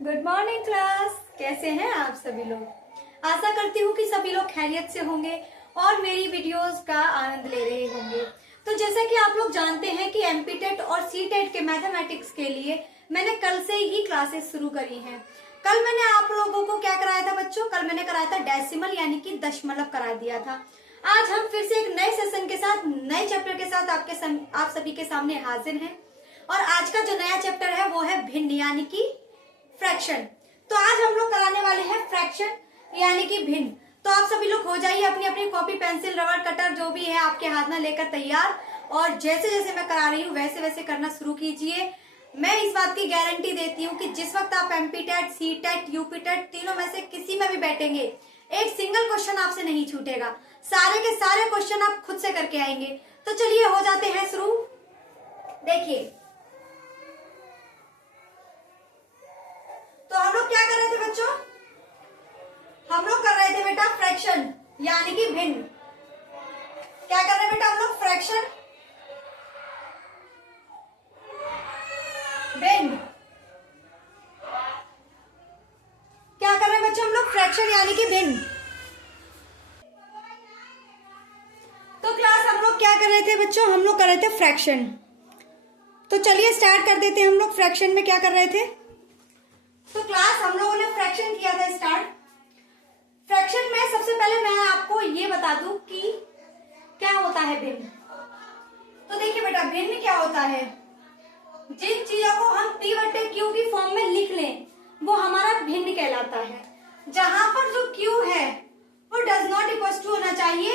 Good morning class. कैसे हैं आप सभी लोग। आशा करती हूँ कि सभी लोग खैरियत से होंगे और मेरी वीडियोस का आनंद ले रहे होंगे। तो जैसा कि आप लोग जानते हैं कि एमपीटेट और सीटेट के मैथमेटिक्स के लिए मैंने कल से ही क्लासेस शुरू करी हैं। कल मैंने आप लोगों को क्या कराया था बच्चों? कल मैंने कराया था डेसिमल यानी कि दशमलव करा दिया था। आज हम फिर से एक नए सेशन के साथ, नए चैप्टर के साथ आप सभी के सामने हाजिर हैं। और आज का जो नया चैप्टर है वो है भिन्न यानी कि फ्रैक्शन। तो आज हम लोग कराने वाले हैं फ्रैक्शन यानी कि भिन्न। तो आप सभी लोग हो जाइए अपनी अपनी कॉपी, पेंसिल, रबर, कटर जो भी है आपके हाथ में लेकर तैयार, और जैसे जैसे मैं करा रही हूँ वैसे वैसे करना शुरू कीजिए। मैं इस बात की गारंटी देती हूँ कि जिस वक्त आप एमपीटेट, सीटेट, यूपीटेट तीनों में से किसी में भी बैठेंगे, एक सिंगल क्वेश्चन आपसे नहीं छूटेगा। सारे के सारे क्वेश्चन आप खुद से करके आएंगे। तो चलिए हो जाते हैं शुरू। देखिए, तो हम लोग क्या कर रहे थे बच्चों? हम लोग कर रहे थे बेटा फ्रैक्शन यानी कि भिन्न। क्या कर रहे हैं बेटा हम लोग? फ्रैक्शन, भिन्न। क्या कर रहे हैं बच्चों हम लोग? फ्रैक्शन यानी कि भिन्न। तो क्लास हम लोग क्या कर रहे थे बच्चों? हम लोग कर रहे थे फ्रैक्शन। तो चलिए स्टार्ट कर देते हैं। हम लोग फ्रैक्शन में क्या कर रहे थे? तो क्लास हम लोगों ने फ्रैक्शन किया था स्टार्ट। फ्रैक्शन में सबसे पहले मैं आपको ये बता दूं कि क्या होता है भिन्न। तो देखिए बेटा, भिन्न क्या होता है? जिन चीजों को हम p बटे q की फॉर्म में लिख लें वो हमारा भिन्न कहलाता है। जहां पर जो q है वो डज नॉट इक्वल टू होना चाहिए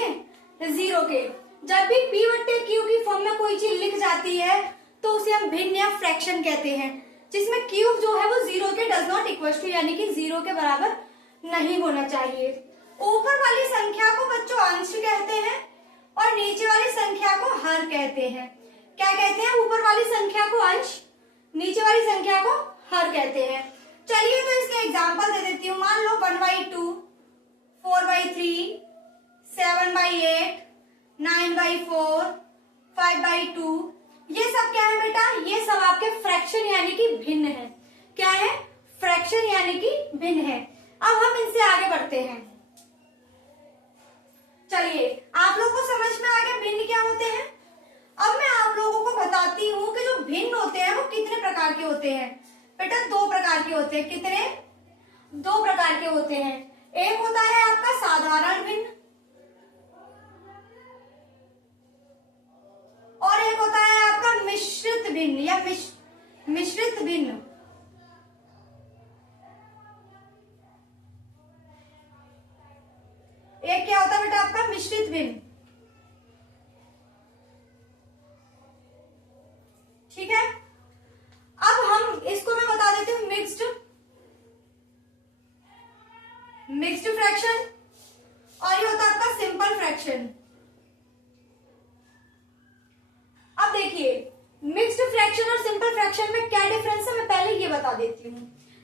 0 के। जब भी p बटे q की फॉर्म में कोई चीज लिख जाती है तो उसे हम भिन्न या फ्रैक्शन कहते हैं, जिसमें q जो है वो 0 के डज नॉट इक्वल टू यानी कि 0 के बराबर नहीं होना चाहिए। ऊपर वाली संख्या को बच्चों अंश कहते हैं और नीचे वाली संख्या को हर कहते हैं। क्या कहते हैं? ऊपर वाली संख्या को अंश, नीचे वाली संख्या को हर कहते हैं। चलिए तो इसके एग्जांपल दे देती हूँ। मान लो 1/2, 4/3, 7/8, 9/4, 5/2। ये सब क्या है बेटा? ये सब आपके फ्रैक्शन यानी कि भिन्न है। क्या है? फ्रैक्शन यानी कि भिन्न है। अब हम इनसे आगे बढ़ते हैं। चलिए, आप लोगों को समझ में आ गया भिन्न क्या होते हैं। अब मैं आप लोगों को बताती हूँ कि जो भिन्न होते हैं वो कितने प्रकार के होते हैं। बेटा 2 प्रकार के होते हैं। कितने? 2 प्रकार के होते हैं। एक होता है आपका साधारण भिन्न और एक होता है आपका मिश्रित भिन्न या मिश्रित भिन्न। एक क्या होता है बेटा आपका? मिश्रित भिन्न। ठीक है, अब हम इसको मैं बता देती हूँ मिक्स्ड फ्रैक्शन और ये होता है आपका सिंपल फ्रैक्शन। अब देखिए, मिक्स्ड फ्रैक्शन और सिंपल फ्रैक्शन में क्या डिफरेंस है मैं पहले ये बता देती हूँ।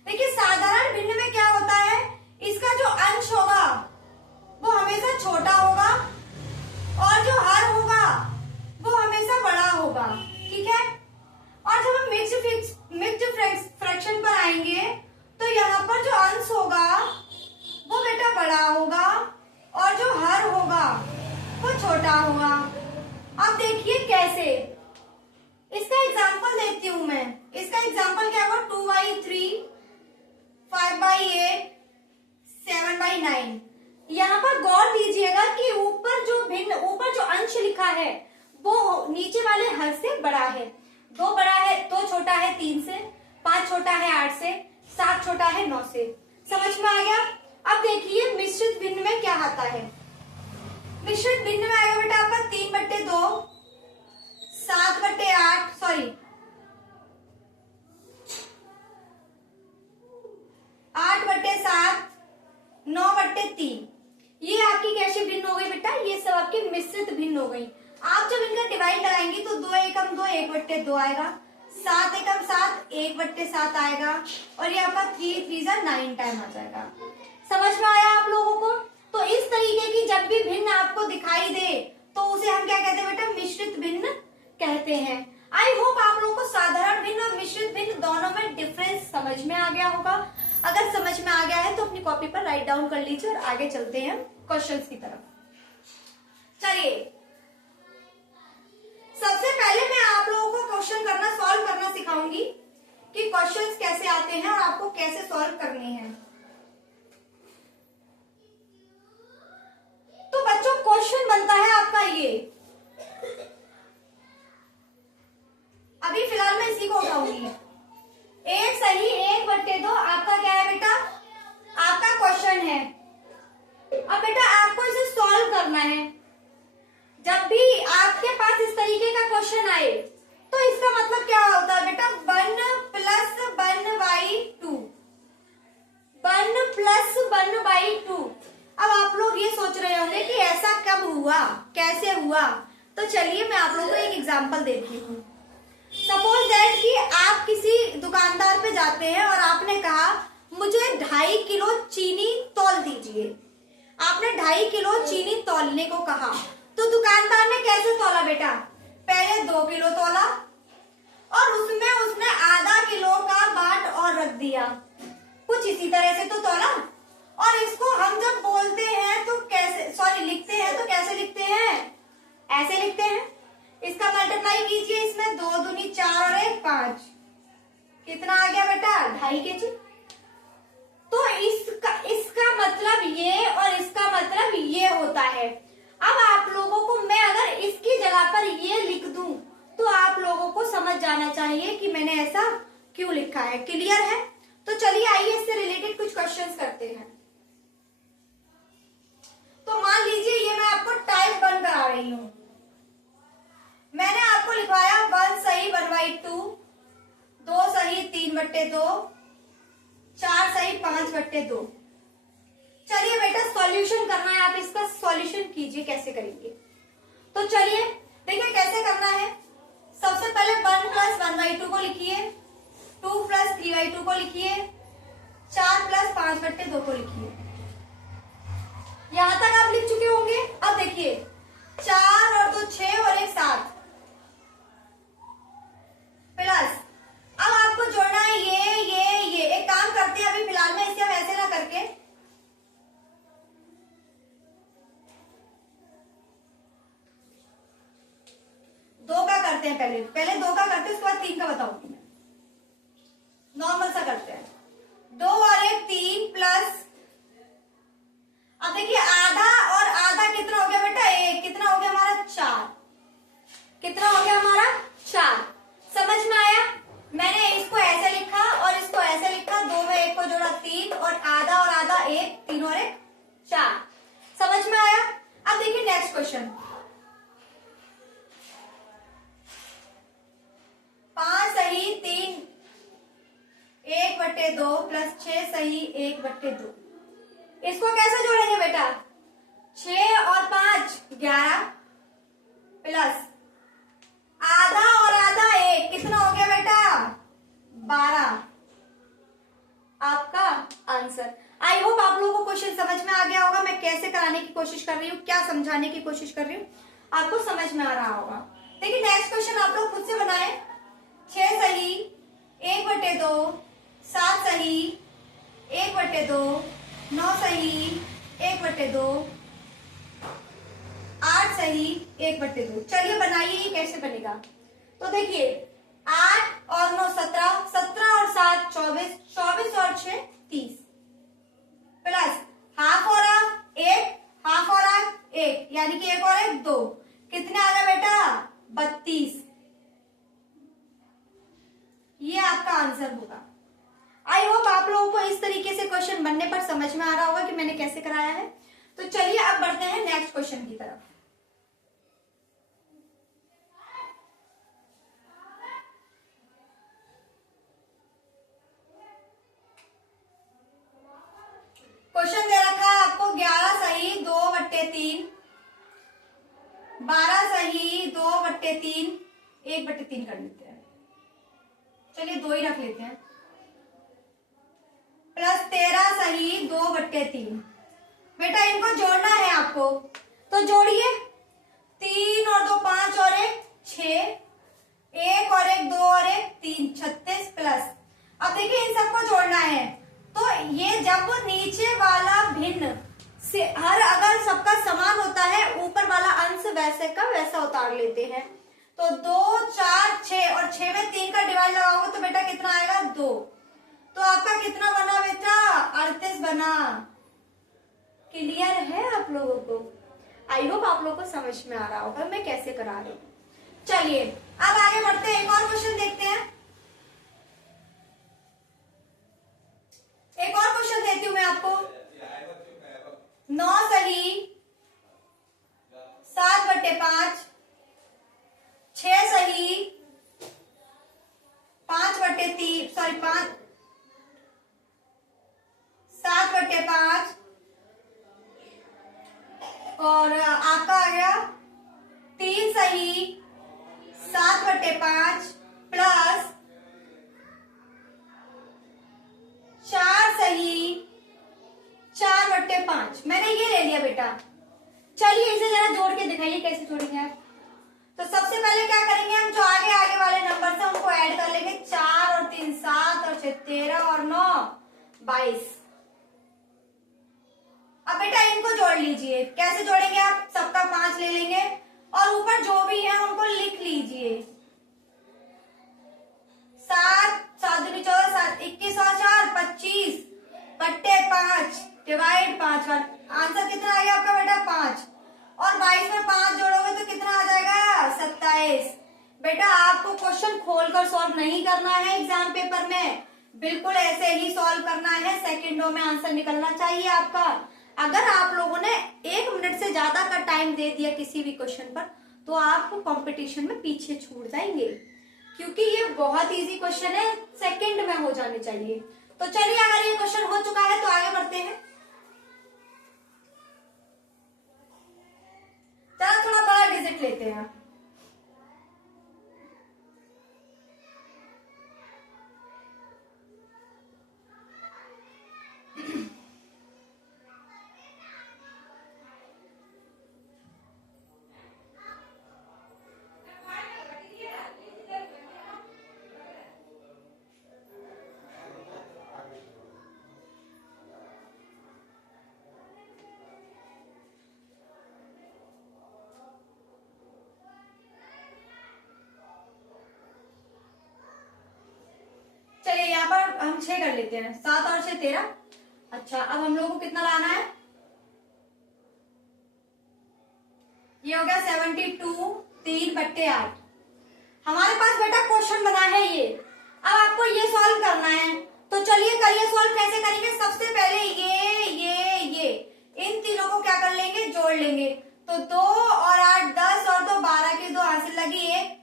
देखिए, साधारण भिन्न में क्या होता है, इसका जो अंश होगा वो हमेशा छोटा होगा और जो हर होगा वो हमेशा बड़ा होगा। ठीक है, और जब हम मिक्स्ड फ्रैक्शन पर आएंगे तो यहाँ पर जो अंश होगा वो बेटा बड़ा होगा और जो हर होगा वो छोटा होगा। अब देखिए कैसे, इसका एग्जांपल देती हूं मैं। इसका एग्जांपल क्या होगा? 2/3, 5/8, 7/9। यहाँ पर गौर दीजिएगा कि ऊपर जो अंश लिखा है वो नीचे वाले हर से बड़ा है। 2 बड़ा है, 2 छोटा है 3 से, 5 छोटा है 8 से, 7 छोटा है 9 से। समझ में आ गया? अब देखिए मिश्रित भिन्न में क्या आता है। मिश्रित भिन्न में आएगा बेटा आपका 3/2, 7/8, सॉरी 8/7, 9/3। ये आपकी कैसी भिन्न हो गई बेटा? ये सब आपकी मिश्रित भिन्न हो गई। आप जब इनका डिवाइड कराएंगे तो 2 एकम 2, 1/2 आएगा, 7 एकम 7, 1/7 आएगा और ये आपका 3 3 9 टाइम आ जाएगा। समझ में आया आप लोगों को? तो इस तरीके की जब भी भिन्न आपको दिखाई दे तो उसे हम क्या कहते हैं बेटा? मिश्रित भिन्न कहते हैं। आई होप आप लोगों को साधारण भिन्न और मिश्रित भिन्न दोनों में डिफरेंस समझ में आ गया होगा। अगर समझ में आ गया है तो अपनी कॉपी पर राइट डाउन कर लीजिए और आगे चलते हैं क्वेश्चंस की तरफ। चलिए, सबसे पहले मैं आप लोगों को क्वेश्चन करना, सॉल्व करना सिखाऊंगी कि क्वेश्चंस कैसे आते हैं और आपको कैसे सॉल्व करने हैं। तो बच्चों, क्वेश्चन बनता है आपका ये, अभी फिलहाल मैं इसी को उठाऊंगी। 1 सही 1/2 आपका क्या है बेटा, आपका क्वेश्चन है। अब बेटा आपको इसे सॉल्व करना है। जब भी आपके पास इस तरीके का क्वेश्चन आए तो इसका मतलब क्या होता है बेटा, 1 + 1/2, 1 + 1/2। अब आप लोग ये सोच रहे होंगे कि ऐसा कब हुआ, कैसे हुआ। तो चलिए मैं आप लोगों को एक एग्जांपल देती हूँ। सपोज दैट कि आप किसी दुकानदार पे जाते हैं और आपने कहा मुझे 2.5 किलो चीनी तौल दीजिए। आपने 2.5 किलो चीनी तौलने को कहा, तो दुकानदार ने कैसे तौला बेटा, पहले 2 किलो तौला और उसमें उसने आधा किलो का बाट और रख दिया, कुछ इसी तरह से तो तौला। और इसको हम जब बोलते हैं तो कैसे, सॉरी लिखते हैं तो कैसे लिखते हैं, ऐसे लिखते हैं। इसका मल्टीप्लाई कीजिए, इसमें 2 दूनी 4 और 1 5, कितना आ गया बेटा, 2.5 kg। तो इसका मतलब ये और इसका मतलब ये होता है। अब आप लोगों को मैं अगर इसकी जगह पर ये लिख दूं तो आप लोगों को समझ जाना चाहिए कि मैंने ऐसा क्यों लिखा है। क्लियर है? तो चलिए आइए इससे रिलेटेड कुछ क्वेश्चंस करते हैं। तो मान लीजिए ये मैं आपको टाइप 1 करा रही हूं। मैंने आपको लिखवाया 1 सही 1/2, 2 सही 3/2, 4 सही 5/2। चलिए बेटा सॉल्यूशन करना है, आप इसका सॉल्यूशन कीजिए, कैसे करेंगे। तो चलिए देखिए कैसे करना है। सबसे पहले 1 + 1/2 को लिखिए, 2 + 3/2 को लिखिए, 4 + 5/2 को लिखिए। यहां तक आप लिख चुके होंगे। अब देखिए 4 और 2 6 और 1 7 प्लस, अब आपको जोड़ना है ये। एक काम करते हैं, अभी फिलहाल में इसे हम ऐसे ना करके दो का करते हैं, पहले 2 का करते हैं, उसके बाद 3 का बताऊंगी मैं। नॉर्मल सा करते हैं, 2 और 1 3 प्लस, अब देखिए आधा और आधा कितना हो गया बेटा, 1, कितना हो गया हमारा 4, कितना हो गया हमारा 4। समझ में आया? मैंने इसको ऐसे लिखा और इसको ऐसे लिखा, 2 में 1 को जोड़ा 3 और आधा 1, 3 और 1 4। समझ में आया? अब देखिए नेक्स्ट क्वेश्चन, 5 सही 3 1/2 प्लस 6 सही 1/2। इसको कैसे जोड़ेंगे बेटा, 6 और 5 11 प्लस आधा और आधा 1, कितना हो गया बेटा 12। आपका आंसर। आई होप आप लोगों को क्वेश्चन समझ में आ गया होगा। मैं कैसे कराने की कोशिश कर रही हूँ, क्या समझाने की कोशिश कर रही हूँ, आपको समझ में आ रहा होगा। देखिए नेक्स्ट क्वेश्चन आप लोग खुद से बनाए। 6 सही 1/2, 7 सही 1/2, 9 सही 1/2, 8 सही 1/2। चलिए बनाइए ये कैसे बनेगा। तो देखिए 8 और 9 17, 17 और 7 24, 24 और 6 30 प्लस हाफ और हाफ 1, हाफ और हाफ 1, यानी कि 1 और 1 2, कितने आ गया बेटा 32। ये आपका आंसर होगा। आई होप आप लोगों को इस तरीके से क्वेश्चन बनने पर समझ में आ रहा होगा कि मैंने कैसे कराया है। तो चलिए अब बढ़ते हैं नेक्स्ट क्वेश्चन की तरफ। क्वेश्चन दे रखा है आपको 11 सही 2/3, 12 सही 2/3, 1/3 कर लेते हैं। चलिए 2 ही रख लेते हैं, प्लस 13 सही 2/3। बेटा इनको जोड़ना है आपको, तो जोड़िए 3 और 2 5 और 1 6, एक और एक 2 और एक 3, 36 प्लस। अब देखिए इन सबको जोड़ना है, तो ये जब नीचे वाला भिन्न से हर अगर सबका समान होता है, ऊपर वाला अंश वैसे का वैसा उतार लेते हैं। तो 2, 4, 6 और 6 में 3 का डिवाइड लगाओगे तो बेटा कितना आएगा 2। तो आपका कितना बना बेटा 38 बना। क्लियर है आप लोगों को? आई होप आप लोगों को समझ में आ रहा होगा मैं कैसे करा रही हूँ। चलिए अब आगे बढ़ते हैं, एक और क्वेश्चन देखते हैं। एक और क्वेश्चन देती हूँ मैं आपको। 9 सही 7/5, 6 सही 5/3, सॉरी 7/5 और आपका आ गया 3 सही 7/5 प्लस 4 सही 4/5। मैंने ये ले लिया बेटा। चलिए इसे जरा जोड़ के दिखाइए कैसे जोड़ेंगे आप। तो सबसे पहले क्या करेंगे हम, जो आगे आगे वाले नंबर से उनको ऐड कर लेंगे। 4 और 3 7 और 6 13 और 9 22। अब बेटा इनको जोड़ लीजिए। कैसे जोड़ेंगे आप, सबका 5 ले लेंगे और ऊपर जो भी है उनको लिख लीजिए। 7 7 दूनी 14 7 21 और 4 25/5 डिवाइड 5। आंसर कितना आ गया आपका बेटा 5। और 22 में 5 जोड़ोगे तो कितना आ जाएगा 27। बेटा आपको क्वेश्चन खोलकर सॉल्व नहीं करना है एग्जाम पेपर में, बिल्कुल ऐसे ही सॉल्व करना है। सेकंडों में आंसर निकलना चाहिए आपका। अगर आप लोगों ने 1 मिनट से ज्यादा का टाइम दे दिया किसी भी क्वेश्चन पर तो आप कंपटीशन में पीछे छूट जाएंगे, क्योंकि ये बहुत इजी क्वेश्चन है, सेकंड में हो जाने चाहिए। तो चलिए अगर ये क्वेश्चन हो चुका है तो आगे बढ़ते हैं। चलो थोड़ा बड़ा डिजिट लेते हैं। चलिए यहाँ पर हम 6 कर लेते हैं। 7 और 6 13। अच्छा अब हम लोगों को कितना लाना है, ये हो गया 72 3/8। हमारे पास बेटा क्वेश्चन बना है ये। अब आपको ये सॉल्व करना है, तो चलिए करिए सॉल्व। कैसे करेंगे, सबसे पहले ये इन तीनों को क्या कर लेंगे, जोड़ लेंगे। तो 2 और 8 10 और 2 12 की 2 हासिल लगी 1,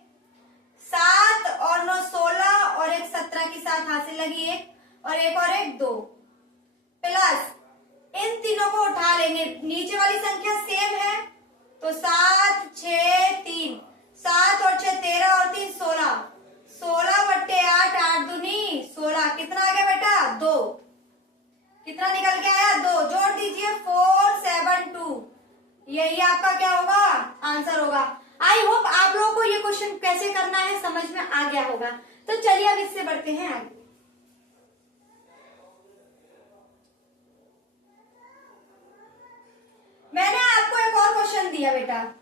7 और 9 16 और 1 17 की 7 हासिल लगी 1 और 1 और 1 2 प्लस इन तीनों को उठा लेंगे। नीचे वाली संख्या सेम है तो 7 6 3 7 और 6 13 और 3 16 16/8 8 दूनी 16। कितना आ गया बेटा 2। कितना निकल के आया 2। जोड़ दीजिए 472। यही आपका क्या होगा आंसर होगा। आई होप आप लोगों को ये क्वेश्चन कैसे करना है समझ में आ गया होगा। तो चलिए अब इससे बढ़ते हैं आगे। मैंने आपको एक और क्वेश्चन दिया बेटा,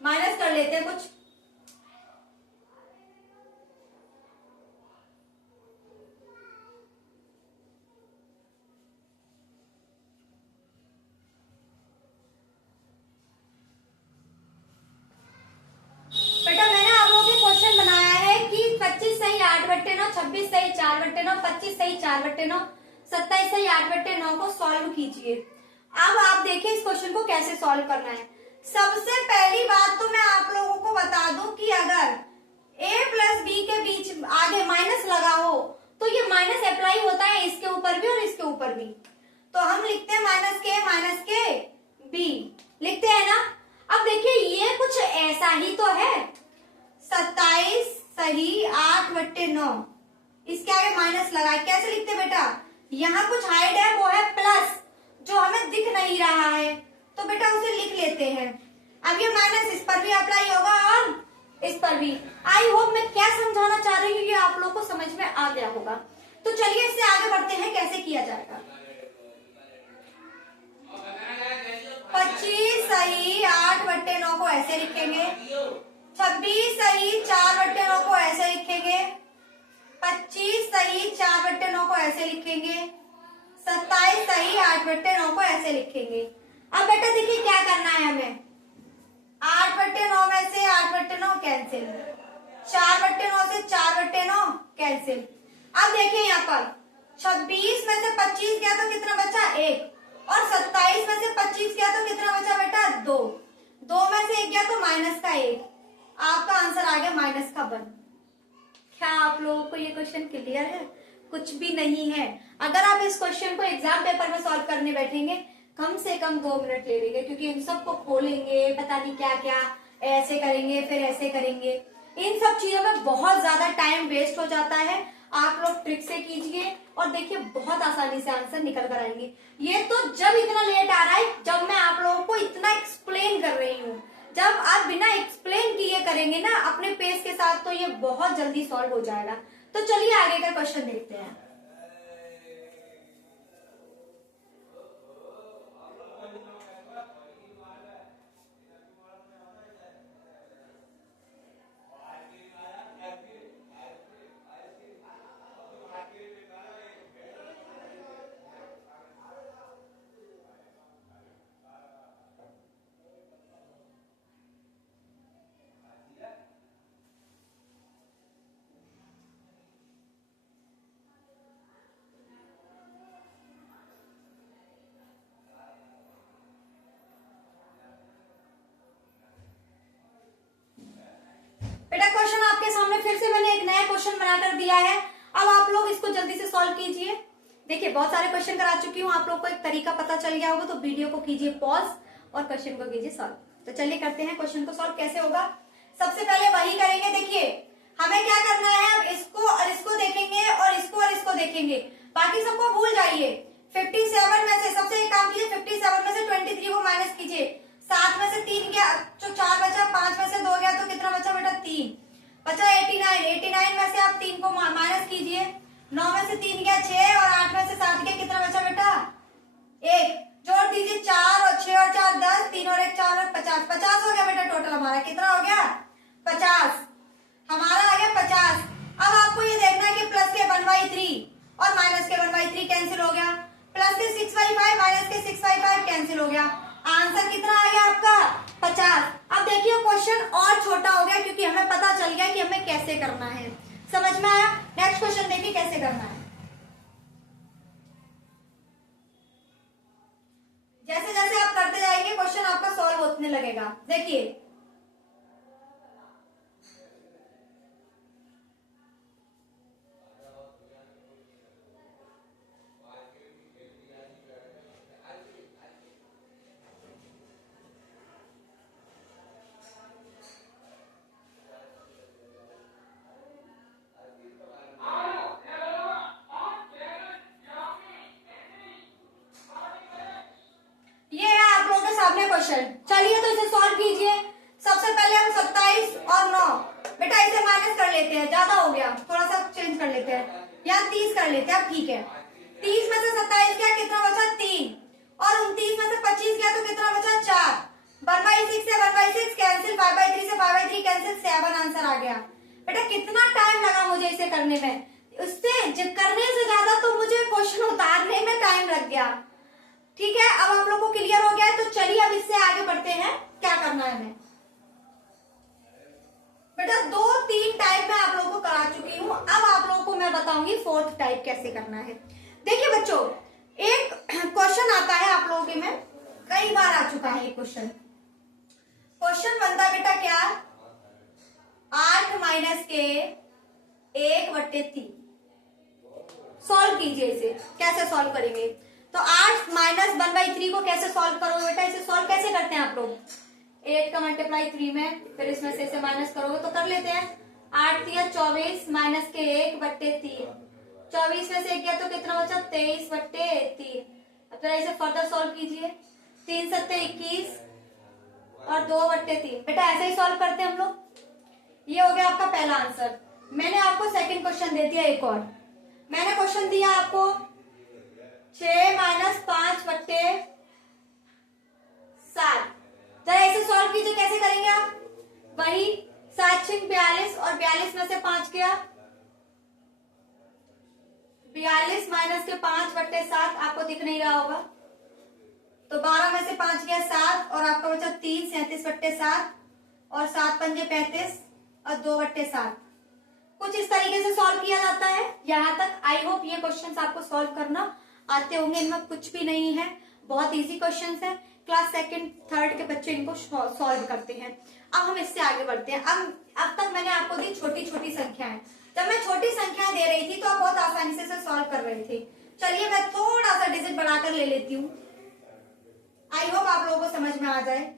माइनस कर लेते हैं कुछ। बेटा मैंने आप लोगों के क्वेश्चन बनाया है कि 25 सही 8/9, 26 सही 4/9, 25 सही 4/9, 27 सही 8/9 को सॉल्व कीजिए। अब आप देखिए इस क्वेश्चन को कैसे सॉल्व करना है। सबसे पहली बात तो मैं आप लोगों को बता दूं कि अगर a प्लस बी के बीच आगे माइनस लगा हो तो ये माइनस अप्लाई होता है इसके ऊपर भी और इसके ऊपर भी। तो हम लिखते हैं -k -k b। लिखते हैं ना। अब देखिए ये कुछ ऐसा ही तो है, 27 सही 8/9, इसके आगे माइनस लगा, कैसे लिखते बेटा, यहाँ कुछ हाइड है वो है प्लस, जो हमें दिख नहीं रहा है, तो बेटा उसे लिख लेते हैं। अब ये माइनस इस पर भी अप्लाई होगा और इस पर भी। आई होप मैं क्या समझाना चाह रही हूँ ये आप लोग को समझ में आ गया होगा। तो चलिए इससे आगे बढ़ते हैं कैसे किया जाएगा। 25 सही 8/9 को ऐसे लिखेंगे, 26 सही 4/9 को ऐसे लिखेंगे, 25 सही 4/9 को ऐसे लिखेंगे, 27 सही 8/9 को ऐसे लिखेंगे। अब बेटा देखिए क्या करना है हमें, 8/9 में से 8/9 कैंसिल, 4/9 से 4/9 कैंसिल। अब देखिए यहाँ पर 26 में से 25 गया तो कितना बचा 1, और 27 में से 25 गया तो कितना बचा बेटा 2, 2 में से 1 गया तो माइनस का 1, आपका आंसर आ गया माइनस का 1। क्या आप लोगों को ये क्वेश्चन क्लियर है? कुछ भी नहीं है। अगर आप इस क्वेश्चन को एग्जाम पेपर में सॉल्व करने बैठेंगे कम से कम 2 मिनट ले लेंगे, क्योंकि इन सबको खोलेंगे, पता नहीं क्या क्या ऐसे करेंगे फिर ऐसे करेंगे, इन सब चीजों में बहुत ज्यादा टाइम वेस्ट हो जाता है। आप लोग ट्रिक से कीजिए और देखिए बहुत आसानी से आंसर निकल कर आएंगे। ये तो जब इतना लेट आ रहा है जब मैं आप लोगों को इतना एक्सप्लेन कर रही हूँ, जब आप बिना एक्सप्लेन किए करेंगे ना अपने पेस के साथ तो ये बहुत जल्दी सॉल्व हो जाएगा। तो चलिए आगे का क्वेश्चन देखते हैं। बेटा क्वेश्चन आपके सामने फिर से मैंने एक नया क्वेश्चन बनाकर दिया है, अब आप लोग इसको जल्दी से सॉल्व कीजिए। देखिए बहुत सारे क्वेश्चन करा चुकी हूँ, आप लोग को एक तरीका पता चल गया होगा, तो वीडियो को कीजिए पॉज और क्वेश्चन को कीजिए सॉल्व। तो चलिए करते हैं क्वेश्चन को सॉल्व। कैसे होगा, सबसे पहले वही करेंगे। देखिए हमें क्या करना है, अब इसको और इसको देखेंगे और इसको देखेंगे, बाकी सबको भूल जाइए। 57 में से सबसे एक काम कीजिए, 57 में से 23 को माइनस कीजिए, 7 में से 3 गया तो 4 बचा, 5 में से 2 गया तो कितना बचा बेटा 3 बचा, 89 में से आप 3 को माइनस कीजिए, 9 में से 3 गया 6 और 8 में से 7 गया, कितना बचा बेटा 1, जोड़ दीजिए 4 और 6 और 4 10, 3 और 1 4 और 50, 50 हो गया बेटा टोटल हमारा, कितना हो गया 50, हमारा आ गया 50। अब आपको ये देखना है कि प्लस के 1/3 और माइनस के 1/3 कैंसिल हो गया, प्लस के 6/5 माइनस के 6/5 कैंसिल हो गया, आंसर कितना आ गया आपका 50। अब देखिए क्वेश्चन और छोटा हो गया क्योंकि हमें पता चल गया कि हमें कैसे करना है, समझ में आया। नेक्स्ट क्वेश्चन देखिए कैसे करना है। जैसे जैसे आप करते जाएंगे क्वेश्चन आपका सॉल्व होने लगेगा। देखिए क्वेश्चन, चलिए तो इसे सॉल्व कीजिए। सबसे पहले हम 27 और 9 बेटा इसे माइनस कर लेते हैं, ज्यादा हो गया थोड़ा सा चेंज कर लेते हैं, यहाँ 30 कर लेते हैं, ठीक है। 30 में से 27 गया कितना बचा 3 और 29 में से 25 गया तो कितना बचा 4, 1/6 से 1/6 कैंसिल, 5/3 से 5/3 कैंसिल, 7 आंसर आ गया। बेटा कितना टाइम लगा मुझे इसे करने में, उससे करने से ज्यादा तो मुझे क्वेश्चन उतारने में टाइम लग गया। ठीक है, अब आप लोगों को क्लियर हो गया है, तो चलिए अब इससे आगे बढ़ते हैं क्या करना है हमें। बेटा 2-3 टाइप में आप लोगों को करा चुकी हूं, अब आप लोगों को मैं बताऊंगी 4th टाइप कैसे करना है। देखिए बच्चों एक क्वेश्चन आता है आप लोगों के में, कई बार आ चुका है क्वेश्चन। क्वेश्चन बनता बेटा क्या, 8 माइनस के 1/3। सॉल्व कीजिए इसे, कैसे सॉल्व करेंगे। तो 8 माइनस 1/3 को कैसे सॉल्व करोगे बेटा, इसे सॉल्व कैसे करते हैं आप लोग, 8 का मल्टीप्लाई 3 में, फिर इसमें से इसे माइनस करोगे तो कर लेते हैं। 8 तिया 24 माइनस के 1/3, 24 में से 1 गया तो कितना बचा 23/3। अब जरा इसे फर्दर सॉल्व कीजिए, 3 सत्ते 21 और 2/3। बेटा ऐसे ही सॉल्व करते हैं हम लोग। ये हो गया आपका पहला आंसर। मैंने आपको सेकंड क्वेश्चन दे दिया एक और। मैंने क्वेश्चन दिया आपको 6 माइनस 5/7। जरा इसे सॉल्व कीजिए, कैसे करेंगे आप, वही 7 6 42 और 42 में से 5 गया 42 माइनस के 5/7 आपको दिख नहीं रहा होगा, तो 12 में से 5 गया 7 और आपका बचा 3 37/7 और 7 पंजे 35 और 2/7। कुछ इस तरीके से सॉल्व किया जाता है। यहाँ तक आई होप ये क्वेश्चंस आपको सॉल्व करना आते होंगे, इनमें कुछ भी नहीं है, बहुत इजी क्वेश्चंस है। क्लास सेकंड थर्ड के बच्चे इनको सॉल्व करते हैं। अब हम इससे आगे बढ़ते हैं। अब तक मैंने आपको दी छोटी छोटी संख्याएं। जब मैं छोटी संख्याएं दे रही थी तो आप बहुत आसानी से सॉल्व कर रहे थे। चलिए मैं थोड़ा सा डिजिट बढ़ाकर ले लेती हूँ, आई होप आप लोगों को समझ में आ जाए।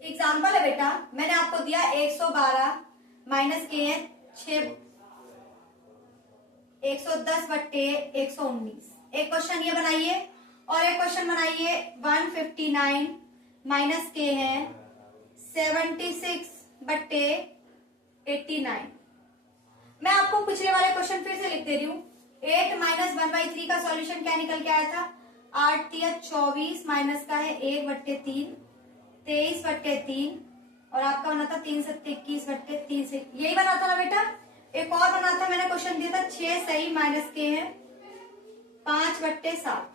एग्जाम्पल है बेटा, मैंने आपको दिया 112 माइनस के 110/119। एक क्वेश्चन ये बनाइए और एक क्वेश्चन बनाइए 159 माइनस के है 76/89। मैं आपको पिछले वाले क्वेश्चन फिर से लिख दे रही हूँ। 8 माइनस 1/3 का सॉल्यूशन क्या निकल के आया था, 8 तिया 24 माइनस का है 1/3, 23/3 और आपका बना था 3 सत्ते 21/3 से, यही बना था ना बेटा। एक और बना था, मैंने क्वेश्चन दिया था 6 सही माइनस के है 5/7,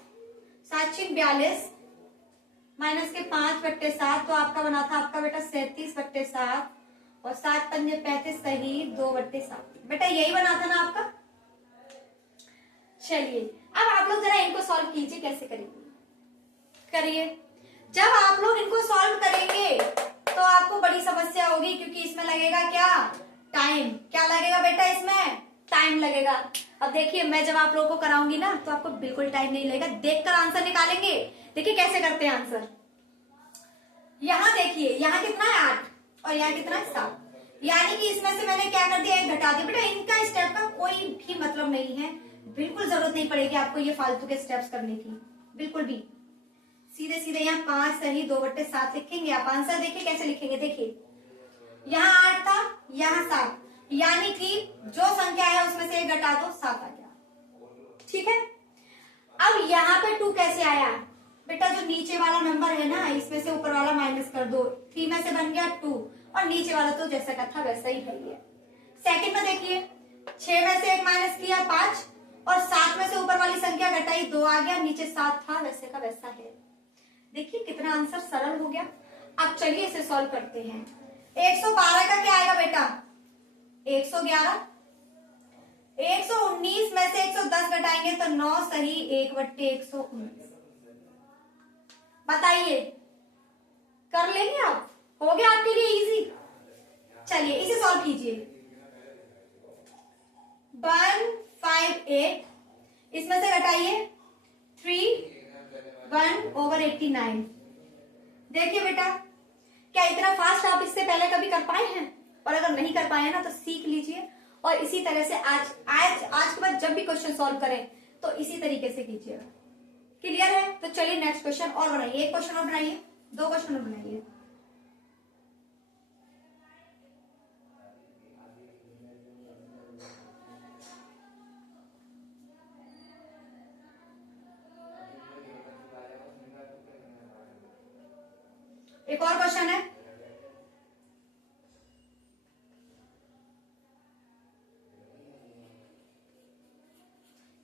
7 6 42 माइनस के 5/7 तो आपका बना था आपका बेटा 37/7 और 7 पंजे 35 सही 2/7। बेटा यही बना था ना आपका। चलिए अब आप लोग जरा इनको सॉल्व कीजिए, कैसे करेंगे करिए। जब आप लोग इनको सॉल्व करेंगे तो आपको बड़ी समस्या होगी, क्योंकि इसमें लगेगा क्या, टाइम। क्या लगेगा बेटा, इसमें टाइम लगेगा। अब देखिए मैं जब आप लोगों को कराऊंगी ना तो आपको बिल्कुल टाइम नहीं लगेगा, देखकर आंसर निकालेंगे। देखिए कैसे करते हैं आंसर। यहाँ देखिए, यहाँ कितना है 8 और यहाँ कितना है 7, यानी कि इसमें से मैंने क्या कर दिया, एक घटा दिया। बेटा इनका स्टेप का कोई भी मतलब नहीं है, बिल्कुल जरूरत नहीं पड़ेगी आपको ये फालतू के स्टेप्स करने की, बिल्कुल भी। सीधे सीधे यहाँ 5 सही 2/7 लिखेंगे आप। आंसर देखिए कैसे लिखेंगे, देखिए यहाँ 8 था, यहाँ 7, यानी कि जो संख्या है उसमें से एक घटा दो 7 आ गया, ठीक है। अब यहाँ पे 2 कैसे आया, बेटा जो नीचे वाला नंबर है ना इसमें से ऊपर वाला माइनस कर दो, 3 में से बन गया 2 और नीचे वाला तो जैसा का था वैसा ही है। ये सेकंड में देखिए 6 में से 1 माइनस किया 5 और 7 में से ऊपर वाली संख्या घटाई 2 आ गया, नीचे 7 था वैसे का वैसा है। देखिए कितना आंसर सरल हो गया। अब चलिए इसे सॉल्व करते हैं। 112 का क्या आएगा बेटा, 111। 119 में से 110 घटाएंगे तो 9 सही 1/119। बताइए कर लेंगे आप, हो गया आपके लिए इजी। चलिए इसे सॉल्व कीजिए। 158 इसमें से घटाइए 3/1/89। देखिए बेटा क्या इतना फास्ट आप इससे पहले कभी कर पाए हैं, और अगर नहीं कर पाए ना तो सीख लीजिए और इसी तरह से आज के बाद जब भी क्वेश्चन सॉल्व करें तो इसी तरीके से कीजिएगा। क्लियर है? तो चलिए नेक्स्ट क्वेश्चन और बनाइए, एक क्वेश्चन और बनाइए, 2 क्वेश्चन और बनाइए। एक और क्वेश्चन है,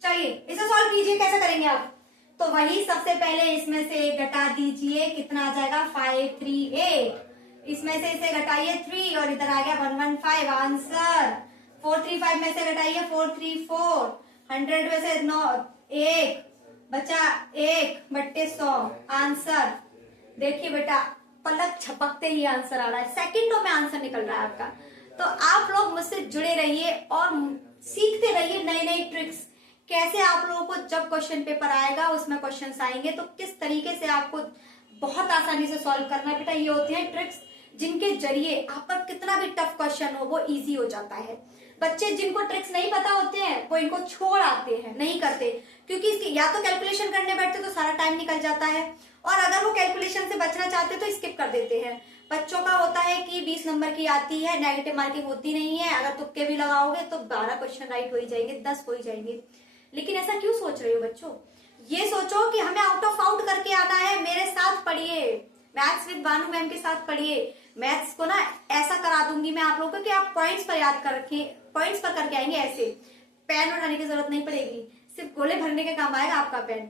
चलिए इसे सॉल्व कीजिए। कैसे करेंगे आप, तो वही सबसे पहले इसमें से घटा दीजिए, कितना आ जाएगा 538। इसमें से इसे घटाइए 3 और इधर आ गया 115 आंसर। 435 में से घटाइए 434, 100 में से 9 1 बचा 1/100 आंसर। देखिए बेटा पलक झपकते ही आंसर आ रहा है, सेकंडों में आंसर निकल रहा है आपका। तो आप लोग मुझसे जुड़े रहिए और सीखते रहिए नई नई ट्रिक्स, कैसे आप लोगों को जब क्वेश्चन पेपर आएगा उसमें क्वेश्चंस आएंगे तो किस तरीके से आपको बहुत आसानी से सॉल्व करना है। बेटा ये होती है ट्रिक्स जिनके जरिए आपका कितना भी टफ क्वेश्चन हो वो इजी हो जाता है। बच्चे जिनको ट्रिक्स नहीं पता होते हैं वो इनको छोड़ आते हैं, नहीं करते, क्योंकि इसकी या तो कैलकुलेशन करने बैठते तो सारा टाइम निकल जाता है, और अगर वो कैलकुलेशन से बचना चाहते तो स्किप कर देते हैं। बच्चों का होता है कि 20 नंबर की आती है, नेगेटिव मार्किंग होती नहीं है, अगर तुक्के भी लगाओगे तो 12 क्वेश्चन राइट हो ही जाएंगे, 10 हो ही जाएंगे। लेकिन ऐसा क्यों सोच रहे हो बच्चों? ये सोचो कि हमें आउट ऑफ आउट करके आना है। मेरे साथ पढ़िए, मैथ्स विद बानू मैम के साथ पढ़िए। मैथ्स को ना ऐसा करा दूंगी मैं आप लोगों को कि आप पॉइंट्स पर याद कर रखें, पॉइंट्स पर करके आएंगे। ऐसे पेन उठाने की जरूरत नहीं पड़ेगी, सिर्फ गोले भरने के काम आएगा आपका पेन।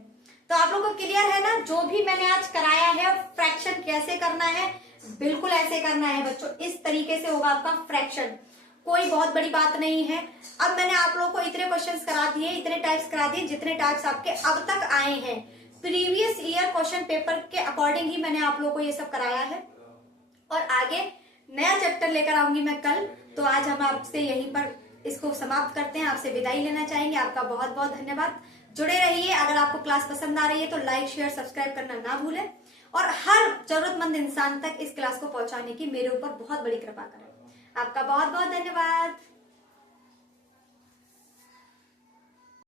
तो आप लोगों को क्लियर है ना? जो भी मैंने आज कराया है फ्रैक्शन कैसे करना है, बिल्कुल ऐसे करना है बच्चों, इस तरीके से होगा आपका फ्रैक्शन। कोई बहुत बड़ी बात नहीं है। अब मैंने आप लोगों को इतने क्वेश्चंस करा दिए, इतने टाइप्स करा दिए जितने टाइप्स आपके अब तक आए हैं। प्रीवियस ईयर क्वेश्चन पेपर के अकॉर्डिंग ही मैंने आप लोगों को ये सब कराया है, और आगे नया चैप्टर लेकर आऊंगी मैं कल। तो आज हम आपसे यहीं पर इसको समाप्त करते हैं, आपसे विदाई लेना चाहेंगे। आपका बहुत बहुत धन्यवाद, जुड़े रहिए। अगर आपको क्लास पसंद आ रही है तो लाइक शेयर सब्सक्राइब करना ना भूलें, और हर जरूरतमंद इंसान तक इस क्लास को पहुंचाने की मेरे ऊपर बहुत बड़ी कृपा करें। आपका बहुत बहुत धन्यवाद।